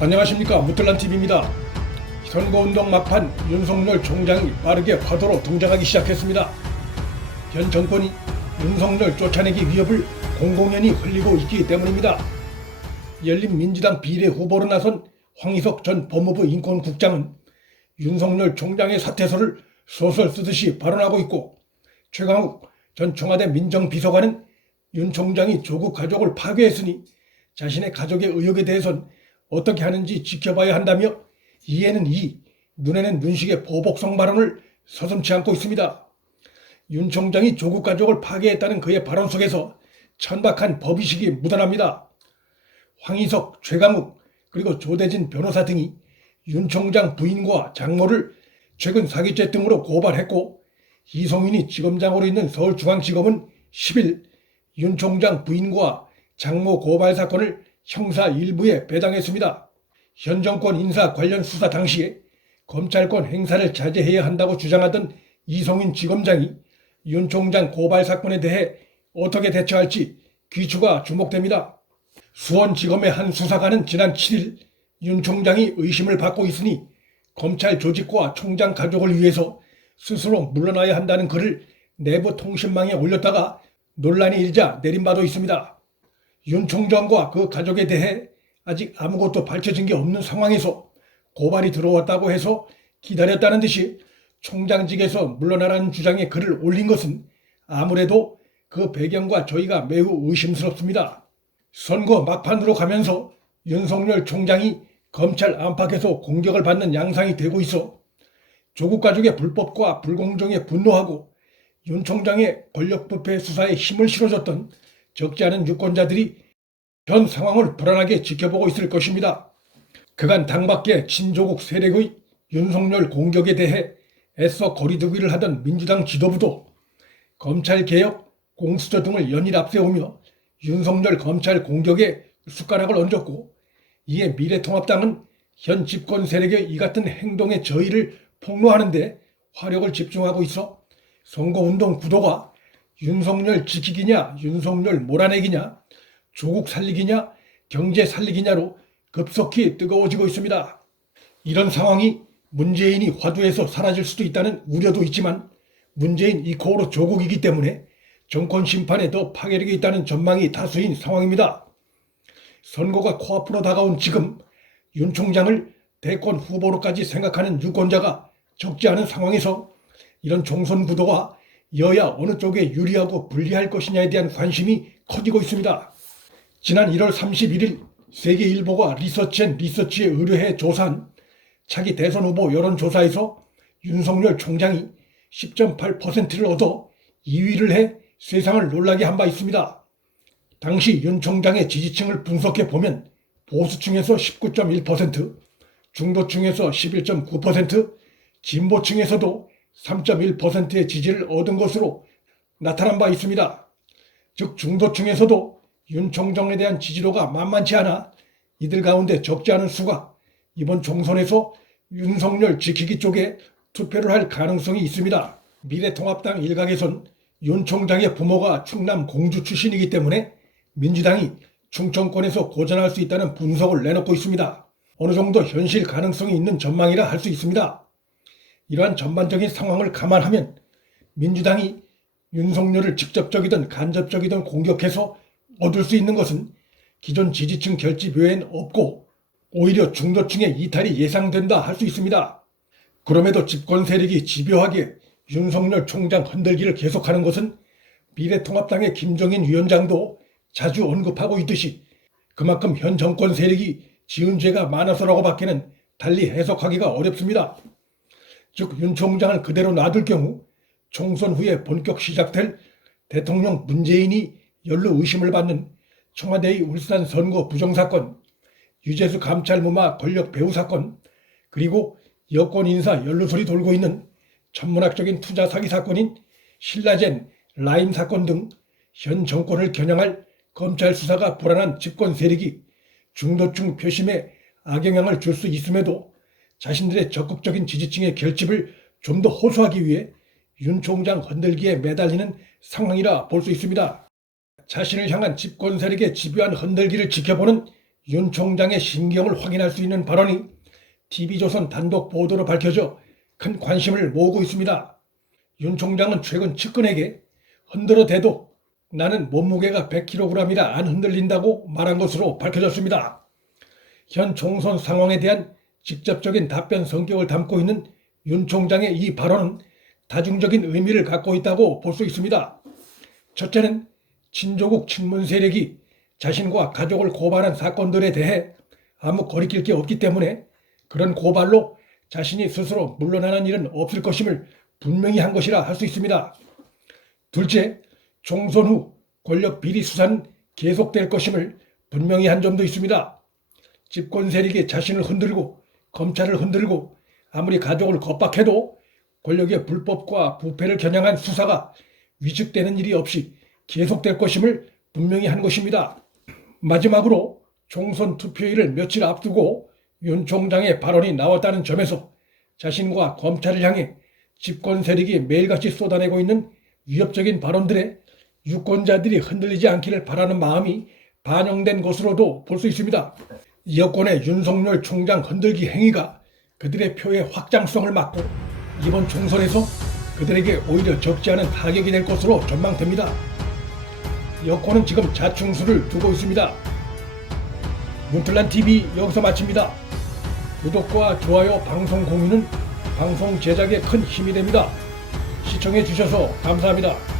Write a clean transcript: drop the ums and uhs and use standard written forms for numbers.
안녕하십니까, 무틀란TV입니다. 선거운동 막판 윤석열 총장이 빠르게 화도로 등장하기 시작했습니다. 현 정권이 윤석열 쫓아내기 위협을 공공연히 흘리고 있기 때문입니다. 열린민주당 비례후보로 나선 황희석 전 법무부 인권국장은 윤석열 총장의 사퇴서를 소설 쓰듯이 발언하고 있고, 최강욱 전 청와대 민정비서관은 윤 총장이 조국 가족을 파괴했으니 자신의 가족의 의혹에 대해선 어떻게 하는지 지켜봐야 한다며 이에는 이, 눈에는 눈식의 보복성 발언을 서슴지 않고 있습니다. 윤 총장이 조국 가족을 파괴했다는 그의 발언 속에서 천박한 법의식이 묻어납니다. 황희석, 최강욱, 그리고 조대진 변호사 등이 윤 총장 부인과 장모를 최근 사기죄 등으로 고발했고, 이성윤이 지검장으로 있는 서울중앙지검은 10일 윤 총장 부인과 장모 고발 사건을 형사 1부에 배당했습니다. 현 정권 인사 관련 수사 당시에 검찰권 행사를 자제해야 한다고 주장하던 이성윤 지검장이 윤 총장 고발 사건에 대해 어떻게 대처할지 귀추가 주목됩니다. 수원지검의 한 수사관은 지난 7일 윤 총장이 의심을 받고 있으니 검찰 조직과 총장 가족을 위해서 스스로 물러나야 한다는 글을 내부 통신망에 올렸다가 논란이 일자 내린 바도 있습니다. 윤 총장과 그 가족에 대해 아직 아무것도 밝혀진 게 없는 상황에서 고발이 들어왔다고 해서 기다렸다는 듯이 총장직에서 물러나라는 주장에 글을 올린 것은 아무래도 그 배경과 저희가 매우 의심스럽습니다. 선거 막판으로 가면서 윤석열 총장이 검찰 안팎에서 공격을 받는 양상이 되고 있어 조국 가족의 불법과 불공정에 분노하고 윤 총장의 권력부패 수사에 힘을 실어줬던 적지 않은 유권자들이 현 상황을 불안하게 지켜보고 있을 것입니다. 그간 당밖의 친조국 세력의 윤석열 공격에 대해 애써 거리두기를 하던 민주당 지도부도 검찰개혁, 공수처 등을 연일 앞세우며 윤석열 검찰 공격에 숟가락을 얹었고, 이에 미래통합당은 현 집권 세력의 이 같은 행동의 저희를 폭로하는 데 화력을 집중하고 있어 선거운동 구도가 윤석열 지키기냐, 윤석열 몰아내기냐, 조국 살리기냐, 경제 살리기냐로 급속히 뜨거워지고 있습니다. 이런 상황이 문재인이 화두에서 사라질 수도 있다는 우려도 있지만 문재인 이코어로 조국이기 때문에 정권 심판에 더 파괴력이 있다는 전망이 다수인 상황입니다. 선거가 코앞으로 다가온 지금 윤 총장을 대권 후보로까지 생각하는 유권자가 적지 않은 상황에서 이런 총선 구도가 여야 어느 쪽에 유리하고 불리할 것이냐에 대한 관심이 커지고 있습니다. 지난 1월 31일 세계일보가 리서치앤리서치에 의뢰해 조사한 차기 대선 후보 여론조사에서 윤석열 총장이 10.8%를 얻어 2위를 해 세상을 놀라게 한 바 있습니다. 당시 윤 총장의 지지층을 분석해 보면 보수층에서 19.1%, 중도층에서 11.9%, 진보층에서도 3.1%의 지지를 얻은 것으로 나타난 바 있습니다. 즉 중도층에서도 윤 총장에 대한 지지도가 만만치 않아 이들 가운데 적지 않은 수가 이번 총선에서 윤석열 지키기 쪽에 투표를 할 가능성이 있습니다. 미래통합당 일각에선 윤 총장의 부모가 충남 공주 출신이기 때문에 민주당이 충청권에서 고전할 수 있다는 분석을 내놓고 있습니다. 어느 정도 현실 가능성이 있는 전망이라 할 수 있습니다. 이러한 전반적인 상황을 감안하면 민주당이 윤석열을 직접적이든 간접적이든 공격해서 얻을 수 있는 것은 기존 지지층 결집 외엔 없고 오히려 중도층의 이탈이 예상된다 할 수 있습니다. 그럼에도 집권 세력이 집요하게 윤석열 총장 흔들기를 계속하는 것은 미래통합당의 김종인 위원장도 자주 언급하고 있듯이 그만큼 현 정권 세력이 지은 죄가 많아서라고 밖에는 달리 해석하기가 어렵습니다. 즉 윤 총장을 그대로 놔둘 경우 총선 후에 본격 시작될 대통령 문재인이 연루 의심을 받는 청와대의 울산 선거 부정사건, 유재수 감찰 무마 권력 배후 사건, 그리고 여권 인사 연루설이 돌고 있는 천문학적인 투자 사기 사건인 신라젠 라임 사건 등 현 정권을 겨냥할 검찰 수사가 불안한 집권 세력이 중도층 표심에 악영향을 줄 수 있음에도 자신들의 적극적인 지지층의 결집을 좀 더 호소하기 위해 윤 총장 흔들기에 매달리는 상황이라 볼 수 있습니다. 자신을 향한 집권 세력의 집요한 흔들기를 지켜보는 윤 총장의 심경을 확인할 수 있는 발언이 TV조선 단독 보도로 밝혀져 큰 관심을 모으고 있습니다. 윤 총장은 최근 측근에게 흔들어 대도 나는 몸무게가 100kg이라 안 흔들린다고 말한 것으로 밝혀졌습니다. 현 총선 상황에 대한 직접적인 답변 성격을 담고 있는 윤 총장의 이 발언은 다중적인 의미를 갖고 있다고 볼 수 있습니다. 첫째는 친조국 친문 세력이 자신과 가족을 고발한 사건들에 대해 아무 거리낄 게 없기 때문에 그런 고발로 자신이 스스로 물러나는 일은 없을 것임을 분명히 한 것이라 할 수 있습니다. 둘째, 총선 후 권력 비리 수사는 계속될 것임을 분명히 한 점도 있습니다. 집권 세력이 자신을 흔들고 검찰을 흔들고 아무리 가족을 겁박해도 권력의 불법과 부패를 겨냥한 수사가 위축되는 일이 없이 계속될 것임을 분명히 한 것입니다. 마지막으로 총선 투표일을 며칠 앞두고 윤 총장의 발언이 나왔다는 점에서 자신과 검찰을 향해 집권 세력이 매일같이 쏟아내고 있는 위협적인 발언들에 유권자들이 흔들리지 않기를 바라는 마음이 반영된 것으로도 볼 수 있습니다. 여권의 윤석열 총장 흔들기 행위가 그들의 표의 확장성을 막고 이번 총선에서 그들에게 오히려 적지 않은 타격이 될 것으로 전망됩니다. 여권은 지금 자충수를 두고 있습니다. 문틀란TV 여기서 마칩니다. 구독과 좋아요, 방송 공유는 방송 제작에 큰 힘이 됩니다. 시청해 주셔서 감사합니다.